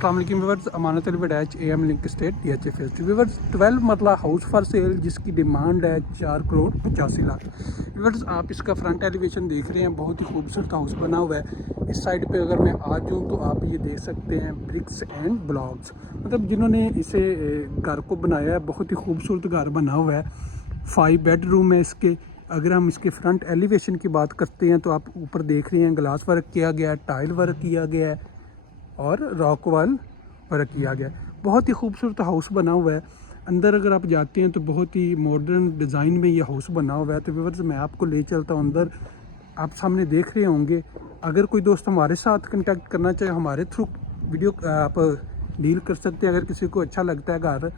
अस्सलाम वालेकुम viewers, Amanat Ali attach M link state DHA phase 2 viewers 12 marla house for sale जिसकी demand है 4 करोड़ 85 लाख। व्यूअर्स आप इसका फ्रंट एलिवेशन देख रहे हैं, बहुत ही खूबसूरत हाउस बना हुआ है। इस साइड पे अगर मैं आ जाऊँ तो आप ये देख सकते हैं ब्रिक्स एंड ब्लॉक्स, मतलब जिन्होंने इसे घर को बनाया है, बहुत ही खूबसूरत घर बना हुआ है। 5 बेडरूम है इसके। अगर हम इसके फ्रंट एलिवेशन की बात करते हैं तो आप ऊपर देख रहे हैं ग्लास वर्क किया गया है, टाइल वर्क किया गया है और रॉक वॉल वर्क किया गया है। बहुत ही खूबसूरत हाउस बना हुआ है। अंदर अगर आप जाते हैं तो बहुत ही मॉडर्न डिज़ाइन में ये हाउस बना हुआ है। तो व्यूअर्स मैं आपको ले चलता हूँ अंदर। आप सामने देख रहे होंगे। अगर कोई दोस्त हमारे साथ कांटेक्ट करना चाहे हमारे थ्रू वीडियो आप डील कर सकते हैं। अगर किसी को अच्छा लगता है घर,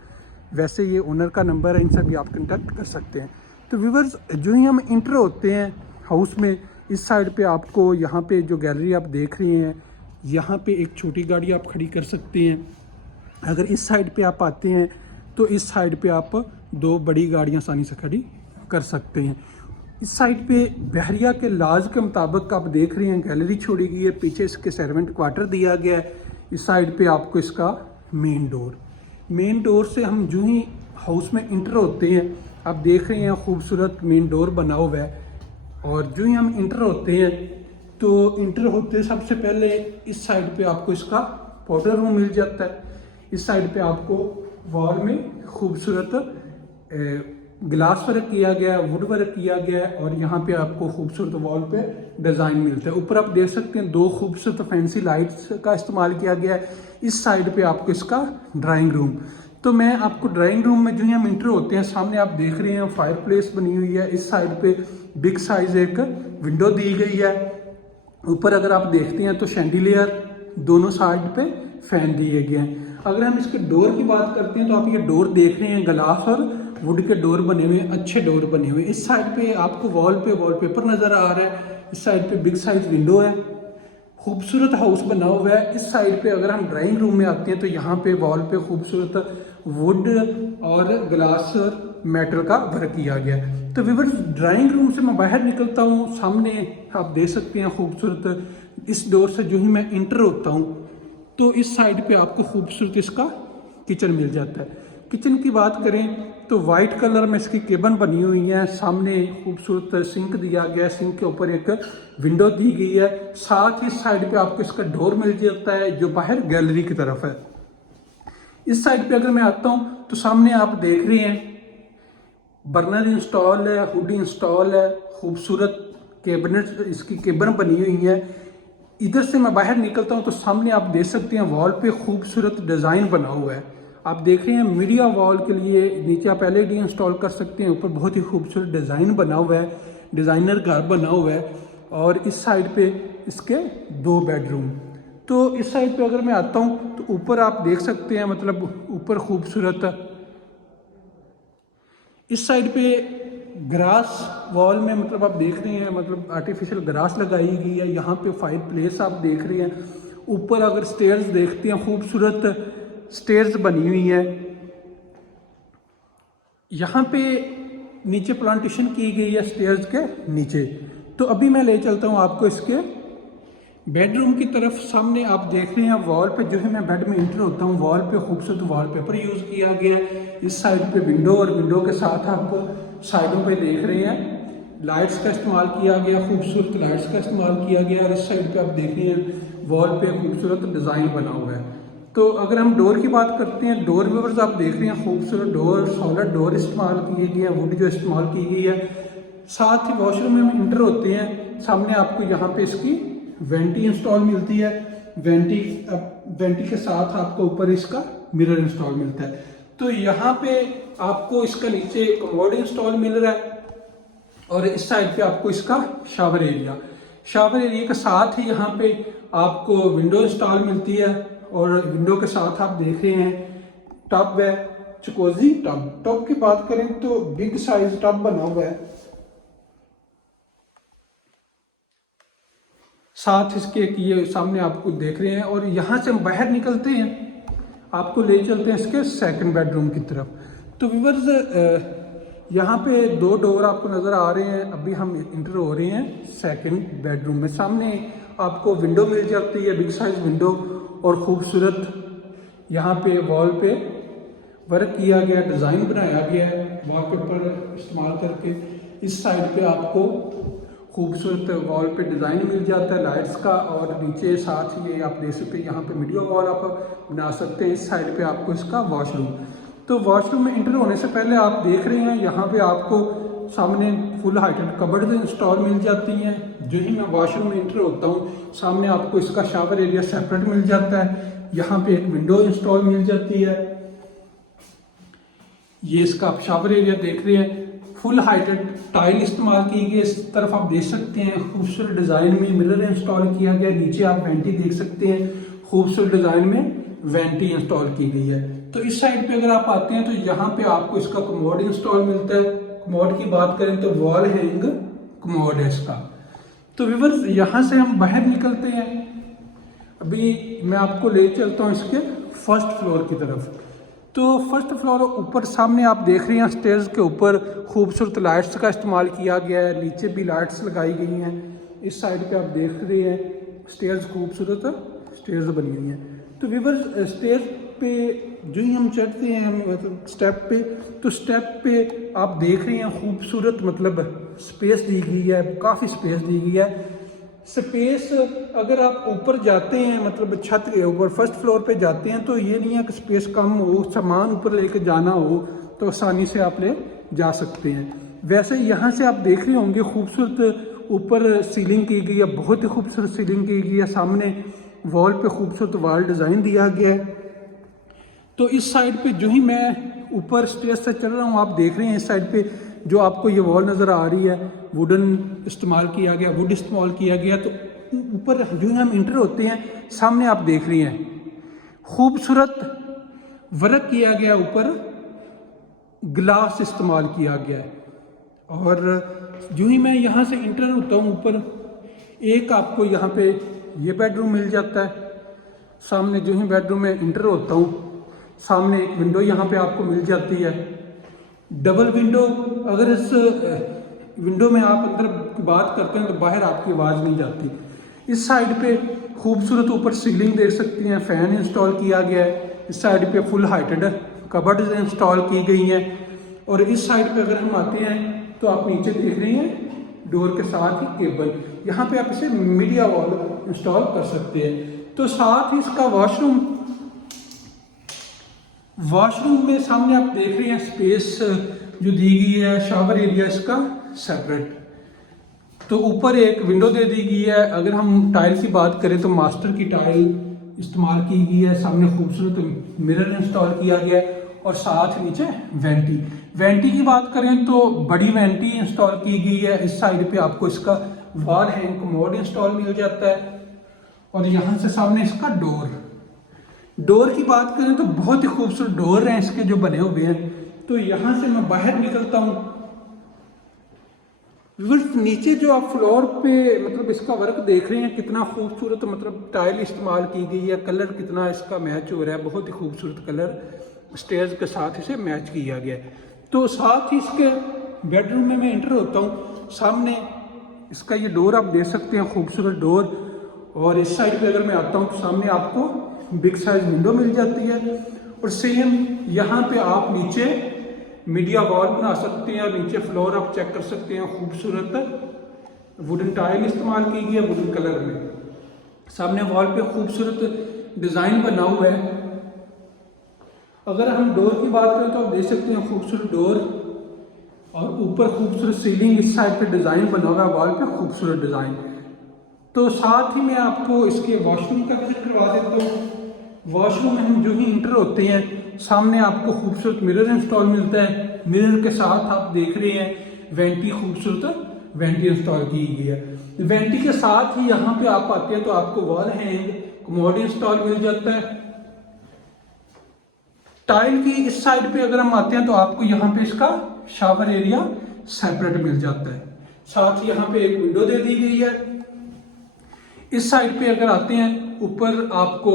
वैसे ये ओनर का नंबर है, इनसे भी आप कांटेक्ट कर सकते हैं। तो व्यूअर्स जो ही हम इंटर होते हैं हाउस में, इस साइड पे आपको यहाँ पे जो गैलरी आप देख रहे हैं, यहाँ पे एक छोटी गाड़ी आप खड़ी कर सकते हैं। अगर इस साइड पे आप आते हैं तो इस साइड पे आप 2 बड़ी गाड़ियाँ आसानी से खड़ी कर सकते हैं। इस साइड पे बहरिया के लाज के मुताबिक आप देख रहे हैं गैलरी छोड़ी गई है, पीछे इसके सर्वेंट क्वार्टर दिया गया है। इस साइड पे आपको इसका मेन डोर से हम जो ही हाउस में इंटर होते हैं, आप देख रहे हैं खूबसूरत मेन डोर बना हुआ है। और जो ही हम इंटर होते हैं तो इंटर होते सबसे पहले इस साइड पे आपको इसका पाउडर रूम मिल जाता है। इस साइड पे आपको वॉल में खूबसूरत ग्लास वर्क किया गया है, वुड वर्क किया गया है और यहाँ पे आपको खूबसूरत वॉल पे डिज़ाइन मिलता है। ऊपर आप देख सकते हैं 2 खूबसूरत फैंसी लाइट्स का इस्तेमाल किया गया है। इस साइड पे आपको इसका ड्राइंग रूम। तो मैं आपको ड्राइंग रूम में जो ही हम इंटर होते हैं, सामने आप देख रहे हैं फायर प्लेस बनी हुई है। इस साइड पे बिग साइज एक विंडो दी गई है। ऊपर अगर आप देखते हैं तो शैंडिलियर, दोनों साइड पे फैन दिए गए हैं। अगर हम इसके डोर की बात करते हैं तो आप ये डोर देख रहे हैं, ग्लास और वुड के डोर बने हुए हैं, अच्छे डोर बने हुए हैं। इस साइड पे आपको वॉल पे वॉलपेपर नज़र आ रहा है। इस साइड पे बिग साइज विंडो है, खूबसूरत हाउस बना हुआ है। इस साइड पे अगर हम ड्राइंग रूम में आते हैं तो यहाँ पे वॉल पे खूबसूरत वुड और ग्लास मेटल का वर्क किया गया है। तो व्यूअर्स ड्राइंग रूम से मैं बाहर निकलता हूँ, सामने आप देख सकते हैं खूबसूरत इस डोर से जो ही मैं इंटर होता हूँ तो इस साइड पे आपको खूबसूरत इसका किचन मिल जाता है। किचन की बात करें तो वाइट कलर में इसकी केबन बनी हुई है। सामने खूबसूरत सिंक दिया गया है, सिंक के ऊपर एक विंडो दी गई है। साथ ही साइड पे आपको इसका डोर मिल जाता है जो बाहर गैलरी की तरफ है। इस साइड पे अगर मैं आता हूँ तो सामने आप देख रहे हैं बर्नर इंस्टॉल है, हुड इंस्टॉल है, खूबसूरत कैबिनेट इसकी केबन बनी हुई है। इधर से मैं बाहर निकलता हूँ तो सामने आप देख सकते हैं वॉल पे खूबसूरत डिज़ाइन बना हुआ है। आप देख रहे हैं मीडिया वॉल के लिए नीचे आप LED इंस्टॉल कर सकते हैं। ऊपर बहुत ही खूबसूरत डिज़ाइन बना हुआ है, डिज़ाइनर घर बना हुआ है। और इस साइड पे इसके 2 बेडरूम। तो इस साइड पे अगर मैं आता हूँ तो ऊपर आप देख सकते हैं, मतलब ऊपर खूबसूरत इस साइड पे ग्रास वॉल में, मतलब आप देख रहे हैं, मतलब आर्टिफिशियल ग्रास लगाई गई है। यहाँ पे फायर प्लेस आप देख रहे हैं। ऊपर अगर स्टेयर्स देखते हैं, खूबसूरत स्टेयर्स बनी हुई है। यहाँ पे नीचे प्लांटेशन की गई है स्टेयर्स के नीचे। तो अभी मैं ले चलता हूँ आपको इसके बेडरूम की तरफ। सामने आप देख रहे हैं वॉल पे जो है मैं बेड में इंटर होता हूँ, वॉल पे खूबसूरत वॉलपेपर यूज़ किया गया है। इस साइड पे विंडो और विंडो के साथ आप साइडों पे देख रहे हैं लाइट्स का इस्तेमाल किया गया, खूबसूरत लाइट्स का इस्तेमाल किया गया। और इस साइड पे आप देख रहे हैं वॉल पे खूबसूरत डिज़ाइन बना हुआ है। तो अगर हम डोर की बात करते हैं, डोर व्यूअर्स आप देख रहे हैं खूबसूरत डोर, सॉलिड डोर इस्तेमाल किए गए हैं, वुड जो इस्तेमाल की गई है। साथ ही वॉशरूम में हम इंटर होते हैं, सामने आपको यहाँ पे इसकी वेंटी इंस्टॉल मिलती है। वेंटी के साथ आपको ऊपर इसका मिरर इंस्टॉल मिलता है। तो यहाँ पे आपको इसका नीचे कमोड इंस्टॉल मिल रहा है और इस साइड पे आपको इसका शावर एरिया के साथ ही यहाँ पे आपको विंडो इंस्टॉल मिलती है। और विंडो के साथ आप देख रहे हैं टब है, चकोजी टब की बात करें तो बिग साइज टब बना हुआ है। साथ इसके ये सामने आपको देख रहे हैं। और यहाँ से हम बाहर निकलते हैं, आपको ले चलते हैं इसके सेकंड बेडरूम की तरफ। तो व्यूअर्स यहाँ पे 2 डोर आपको नज़र आ रहे हैं। अभी हम इंटर हो रहे हैं सेकंड बेडरूम में। सामने आपको विंडो मिल जाती है, बिग साइज विंडो और खूबसूरत यहाँ पे वॉल पे वर्क किया गया, डिज़ाइन बनाया गया है वॉलपेपर इस्तेमाल करके। इस साइड पे आपको खूबसूरत वॉल पे डिज़ाइन मिल जाता है लाइट्स का, और नीचे साथ ही ये आप देख सकते हैं यहाँ पे मीडिया वॉल आप बना सकते हैं। इस साइड पे आपको इसका वॉशरूम, तो वॉशरूम में इंटर होने से पहले आप देख रहे हैं यहाँ पे आपको सामने फुल हाइटेड कबर्ड इंस्टॉल मिल जाती हैं। जो ही मैं वॉशरूम में इंटर होता हूँ सामने आपको इसका शावर एरिया सेपरेट मिल जाता है। यहाँ पे एक विंडो इंस्टॉल मिल जाती है। ये इसका आप शावर एरिया देख रहे हैं, फुल हाइटेड टाइल इस्तेमाल की गई। इस तरफ आप देख सकते हैं खूबसूरत डिज़ाइन में मिरर इंस्टॉल किया गया। नीचे आप वेंटी देख सकते हैं, खूबसूरत डिज़ाइन में वेंटी इंस्टॉल की गई है। तो इस साइड पे अगर आप आते हैं तो यहाँ पे आपको इसका कमोड इंस्टॉल मिलता है। कमोड की बात करें तो वॉल हैंग कमोड है इसका। तो व्यूअर्स यहाँ से हम बाहर निकलते हैं। अभी मैं आपको ले चलता हूँ इसके फर्स्ट फ्लोर की तरफ। तो फर्स्ट फ्लोर ऊपर सामने आप देख रहे हैं स्टेयर्स के ऊपर खूबसूरत लाइट्स का इस्तेमाल किया गया है। नीचे भी लाइट्स लगाई गई हैं। इस साइड पे आप देख रहे हैं स्टेयर्स, खूबसूरत स्टेयर्स बनी हुई हैं। तो व्यूअर्स स्टेयर्स पे जो ही हम चढ़ते हैं मतलब स्टेप पे, तो स्टेप पे आप देख रहे हैं खूबसूरत मतलब स्पेस दी गई है, काफ़ी स्पेस दी गई है। स्पेस अगर आप ऊपर जाते हैं मतलब छत के ऊपर फर्स्ट फ्लोर पे जाते हैं तो ये नहीं है कि स्पेस कम हो, सामान ऊपर लेके जाना हो तो आसानी से आप ले जा सकते हैं। वैसे यहाँ से आप देख रहे होंगे खूबसूरत ऊपर सीलिंग की गई है, बहुत ही खूबसूरत सीलिंग की गई है। सामने वॉल पे खूबसूरत वॉल डिज़ाइन दिया गया है। तो इस साइड पे जो ही मैं ऊपर स्टेज से चल रहा हूँ आप देख रहे हैं इस साइड पे जो आपको ये वॉल नज़र आ रही है, वुडन इस्तेमाल किया गया, वुड इस्तेमाल किया गया। तो ऊपर जो ही हम इंटर होते हैं सामने आप देख रहे हैं खूबसूरत वर्क किया गया, ऊपर ग्लास इस्तेमाल किया गया है। और जो ही मैं यहाँ से इंटर होता हूँ ऊपर, एक आपको यहाँ पे ये बेडरूम मिल जाता है। सामने जो ही बेडरूम में इंटर होता हूँ सामने एक विंडो यहाँ पे आपको मिल जाती है, डबल विंडो। अगर इस विंडो में आप अंदर की बात करते हैं तो बाहर आपकी आवाज़ नहीं जाती। इस साइड पे खूबसूरत ऊपर सीलिंग देख सकती हैं, फ़ैन इंस्टॉल किया गया है। इस साइड पे फुल हाइटेड कबर्ड इंस्टॉल की गई हैं। और इस साइड पे अगर हम आते हैं तो आप नीचे देख रहे हैं डोर के साथ ही केबल, यहाँ पे आप इसे मीडिया वॉल इंस्टॉल कर सकते हैं। तो साथ ही इसका वॉशरूम में सामने आप देख रहे हैं स्पेस जो दी गई है, शावर एरिया इसका सेपरेट। तो ऊपर एक विंडो दे दी गई है। अगर हम टाइल की बात करें तो मास्टर की टाइल इस्तेमाल की गई है। सामने खूबसूरत मिरर इंस्टॉल किया गया है और साथ नीचे वेंटी की बात करें तो बड़ी वेंटी इंस्टॉल की गई है। इस साइड पे आपको इसका वॉल हैंग कमोड इंस्टॉल मिल जाता है। और यहाँ से सामने इसका डोर की बात करें तो बहुत ही खूबसूरत डोर हैं इसके जो बने हुए हैं। तो यहाँ से मैं बाहर निकलता हूँ। नीचे जो आप फ्लोर पे मतलब इसका वर्क देख रहे हैं कितना खूबसूरत मतलब टाइल इस्तेमाल की गई है, कलर कितना इसका मैच हो रहा है, बहुत ही खूबसूरत कलर स्टेज के साथ इसे मैच किया गया है। तो साथ ही इसके बेडरूम में मैं एंटर होता हूँ, सामने इसका ये डोर आप देख सकते हैं, खूबसूरत डोर। और इस साइड पे अगर मैं आता हूँ तो सामने आपको बिग साइज विंडो मिल जाती है। और सेम यहाँ पे आप नीचे मीडिया वॉल बना सकते हैं और नीचे फ्लोर आप चेक कर सकते हैं, खूबसूरत वुडन टाइल इस्तेमाल की गई है वुडन कलर में। सामने वॉल पे खूबसूरत डिज़ाइन बना हुआ है। अगर हम डोर की बात करें तो आप देख सकते हैं खूबसूरत डोर और ऊपर खूबसूरत सीलिंग, इस साइड पे डिज़ाइन बना हुआ है वॉल पे खूबसूरत डिज़ाइन। तो साथ ही मैं आपको इसके वॉशरूम का विजिट करवा देता हूँ। वॉशरूम में हम जो ही इंटर होते हैं सामने आपको खूबसूरत मिरर इंस्टॉल मिलता है। मिरर के साथ आप देख रहे हैं वेंटी, खूबसूरत वेंटी इंस्टॉल की गई है। वेंटी के साथ ही यहाँ पे आप आते हैं तो आपको वॉल हैंग कमोड इंस्टॉल मिल जाता है। टाइल की इस साइड पे अगर हम आते हैं तो आपको यहाँ पे इसका शावर एरिया सेपरेट मिल जाता है। साथ ही यहाँ पे एक विंडो दे दी गई है। इस साइड पे अगर आते हैं ऊपर आपको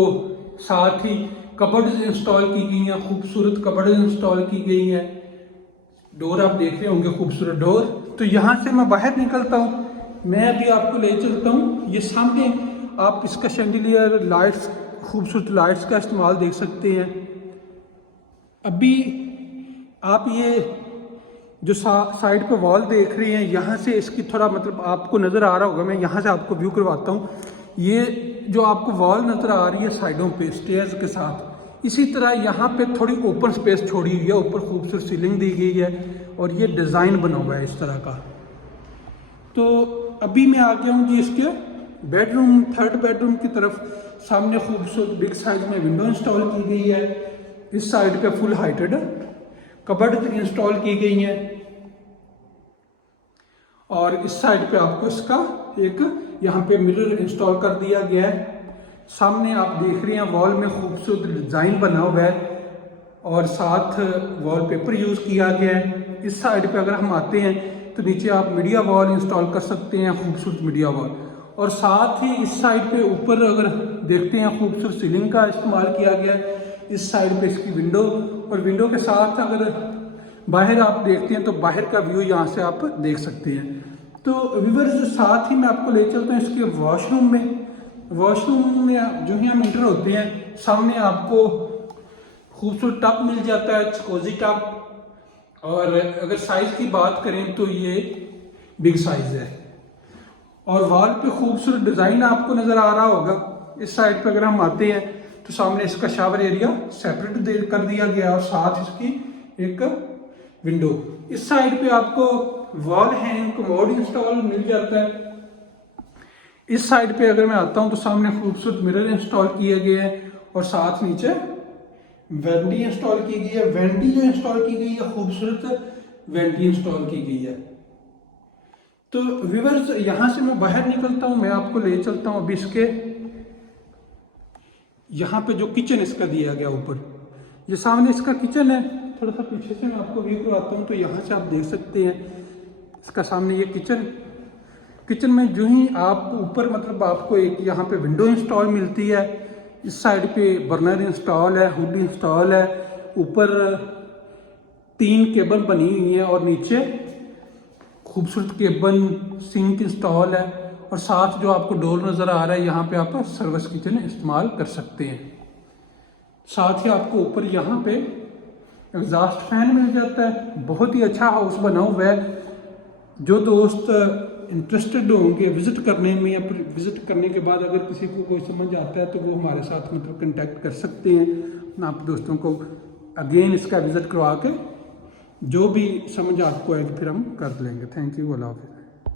साथ ही कबर्ड इंस्टॉल की गई हैं, खूबसूरत कबर्ड इंस्टॉल की गई हैं। डोर आप देख रहे होंगे, खूबसूरत डोर। तो यहाँ से मैं बाहर निकलता हूँ, मैं अभी आपको ले चलता हूँ। ये सामने आप इसका शैंडिलियर लाइट्स खूबसूरत लाइट्स का इस्तेमाल देख सकते हैं। अभी आप ये जो साइड पे वॉल देख रहे हैं, यहाँ से इसकी थोड़ा मतलब आपको नज़र आ रहा होगा, मैं यहाँ से आपको व्यू करवाता हूँ। ये जो आपको वॉल नज़र आ रही है साइडों पे स्टेयर्स के साथ, इसी तरह यहाँ पे थोड़ी ओपन स्पेस छोड़ी हुई है, ऊपर खूबसूरत सीलिंग दी गई है और ये डिज़ाइन बना हुआ है इस तरह का। तो अभी मैं आ गया हूँ जी इसके बेडरूम, थर्ड बेडरूम की तरफ। सामने खूबसूरत बिग साइज में विंडो इंस्टॉल की गई है। इस साइड पे फुल हाइटेड कबर्ड इंस्टॉल की गई हैं और इस साइड पे आपको इसका एक यहाँ पे मिरर इंस्टॉल कर दिया गया है। सामने आप देख रहे हैं वॉल में खूबसूरत डिज़ाइन बना हुआ है और साथ वॉलपेपर यूज़ किया गया है। इस साइड पे अगर हम आते हैं तो नीचे आप मीडिया वॉल इंस्टॉल कर सकते हैं, खूबसूरत मीडिया वॉल। और साथ ही इस साइड पे ऊपर अगर देखते हैं खूबसूरत सीलिंग का इस्तेमाल किया गया है। इस साइड पे इसकी विंडो, और विंडो के साथ अगर बाहर आप देखते हैं तो बाहर का व्यू यहाँ से आप देख सकते हैं। तो व्यूअर्स साथ ही मैं आपको ले चलता हूँ इसके वॉशरूम में। वॉशरूम में जो ही हम इंटर होते हैं सामने आपको खूबसूरत टब मिल जाता है, चकोजी टब। और अगर साइज की बात करें तो ये बिग साइज है और वॉल पे खूबसूरत डिज़ाइन आपको नज़र आ रहा होगा। इस साइड पे अगर हम आते हैं तो सामने इसका शावर एरिया सेपरेट कर दिया गया और साथ इसकी एक विंडो। इस साइड पे आपको वॉल हैंग कमोड इंस्टॉल मिल जाता है। इस साइड पे अगर मैं आता हूं तो सामने खूबसूरत मिरर इंस्टॉल किए गए हैं और साथ नीचे वेंटी इंस्टॉल की गई है। वेंटी जो इंस्टॉल की गई है, खूबसूरत वेंटी इंस्टॉल की गई है। तो व्यूअर्स यहां से मैं बाहर निकलता हूं, मैं आपको ले चलता हूं अभी इसके यहाँ पे जो किचन इसका दिया गया ऊपर, ये सामने इसका किचन है। थोड़ा सा पीछे से मैं आपको व्यू करवाता हूँ तो यहाँ से आप देख सकते हैं इसका सामने ये किचन में जो ही आप ऊपर मतलब आपको एक यहाँ पे विंडो इंस्टॉल मिलती है। इस साइड पे बर्नर इंस्टॉल है, हुड इंस्टॉल है, ऊपर 3 केबल बनी हुई है और नीचे खूबसूरत केबल सिंक इंस्टॉल है और साथ जो आपको डोर नज़र आ रहा है यहाँ पे आप सर्विस किचन इस्तेमाल कर सकते हैं। साथ ही आपको ऊपर यहाँ पे एग्जॉस्ट फैन मिल जाता है। बहुत ही अच्छा हाउस बना हुआ है। जो दोस्त इंटरेस्टेड होंगे विज़िट करने में या फिर विज़िट करने के बाद अगर किसी को कोई समझ आता है तो वो हमारे साथ मतलब कांटेक्ट कर सकते हैं। आप दोस्तों को अगेन इसका विज़िट करवा के जो भी समझ आपको आएगी फिर हम कर लेंगे। थैंक यू, अल्लाह हाफ़िज़।